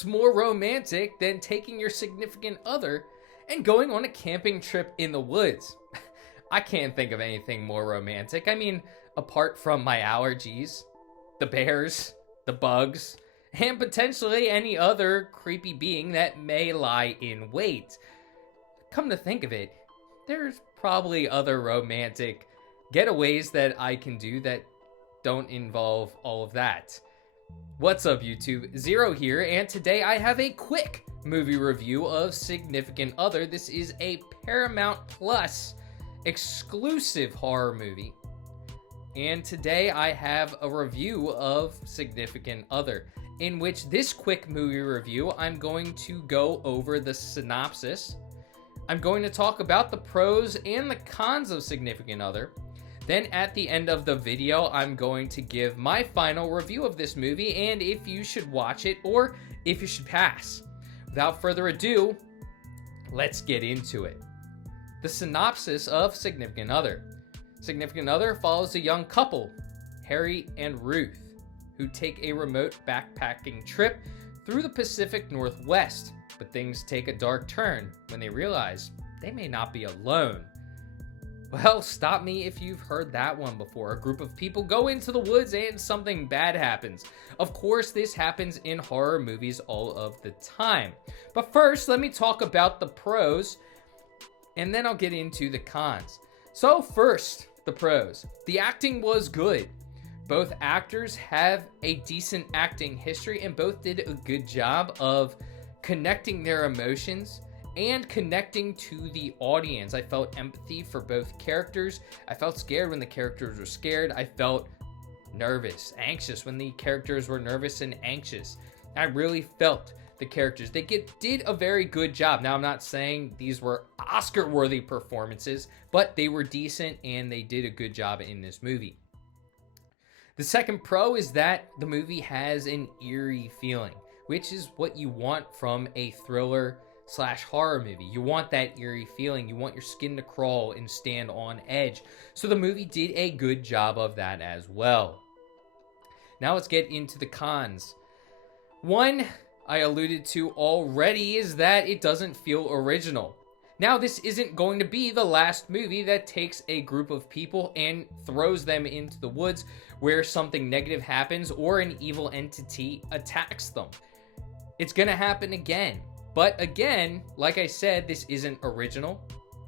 What's more romantic than taking your significant other and going on a camping trip in the woods? I can't think of anything more romantic. I mean, apart from my allergies, the bears, the bugs, and potentially any other creepy being that may lie in wait. Come to think of it, there's probably other romantic getaways that I can do that don't involve all of that. What's up, YouTube? Zero here, and today I have a quick movie review of Significant Other. This is a Paramount Plus exclusive horror movie. And today I have a review of Significant Other, in which this quick movie review, I'm going to go over the synopsis. I'm going to talk about the pros and the cons of Significant Other. Then at the end of the video, I'm going to give my final review of this movie and if you should watch it or if you should pass. Without further ado, let's get into it. The synopsis of Significant Other. Significant Other follows a young couple, Harry and Ruth, who take a remote backpacking trip through the Pacific Northwest. But things take a dark turn when they realize they may not be alone. Well, stop me if you've heard that one before. A group of people go into the woods and something bad happens. Of course, this happens in horror movies all of the time. But first, let me talk about the pros, and then I'll get into the cons. So first, the pros. The acting was good. Both actors have a decent acting history, and both did a good job of connecting their emotions and connecting to the audience. I felt empathy for both characters. I felt scared when the characters were scared. I felt nervous, anxious when the characters were nervous and anxious. I really felt the characters. They did a very good job. Now, I'm not saying these were Oscar-worthy performances, but they were decent and they did a good job in this movie. The second pro is that the movie has an eerie feeling, which is what you want from a thriller / horror movie. You want that eerie feeling. You want your skin to crawl and stand on edge. So the movie did a good job of that as well. Now let's get into the cons. One I alluded to already is that it doesn't feel original. Now, this isn't going to be the last movie that takes a group of people and throws them into the woods where something negative happens or an evil entity attacks them. It's going to happen again. But again, like I said, this isn't original.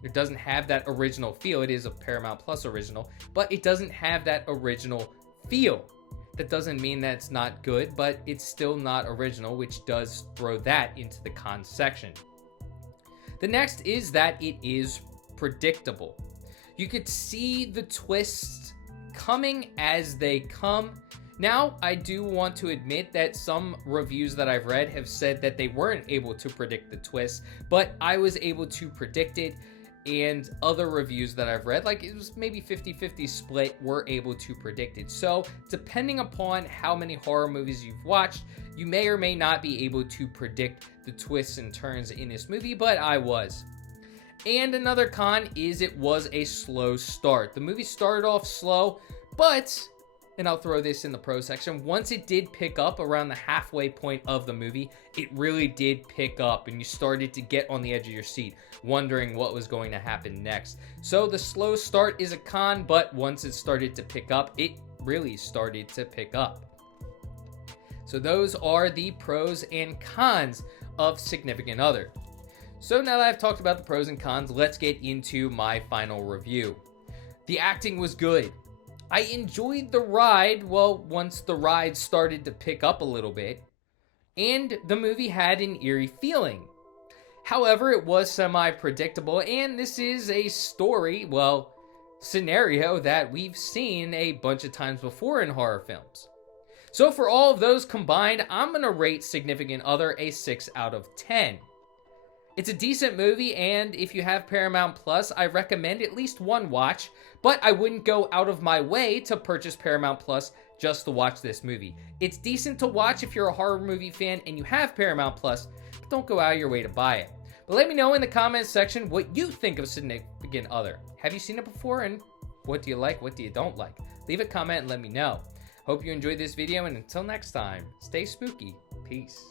It doesn't have that original feel. It is a Paramount Plus original, but it doesn't have that original feel. That doesn't mean that it's not good, but it's still not original, which does throw that into the cons section. The next is that it is predictable. You could see the twists coming as they come. Now, I do want to admit that some reviews that I've read have said that they weren't able to predict the twist, but I was able to predict it, and other reviews that I've read, like it was maybe 50-50 split, were able to predict it. So, depending upon how many horror movies you've watched, you may or may not be able to predict the twists and turns in this movie, but I was. And another con is it was a slow start. The movie started off slow, but, and I'll throw this in the pro section, once it did pick up around the halfway point of the movie, it really did pick up and you started to get on the edge of your seat, wondering what was going to happen next. So the slow start is a con, but once it started to pick up, it really started to pick up. So those are the pros and cons of Significant Other. So now that I've talked about the pros and cons, let's get into my final review. The acting was good. I enjoyed the ride, well, once the ride started to pick up a little bit, and the movie had an eerie feeling. However, it was semi-predictable, and this is a story, well, scenario that we've seen a bunch of times before in horror films. So for all of those combined, I'm going to rate Significant Other a 6 out of 10. It's a decent movie, and if you have Paramount Plus, I recommend at least one watch, but I wouldn't go out of my way to purchase Paramount Plus just to watch this movie. It's decent to watch if you're a horror movie fan and you have Paramount Plus, but don't go out of your way to buy it. But let me know in the comments section what you think of Significant Other. Have you seen it before, and what do you like, what do you don't like? Leave a comment and let me know. Hope you enjoyed this video, and until next time, stay spooky. Peace.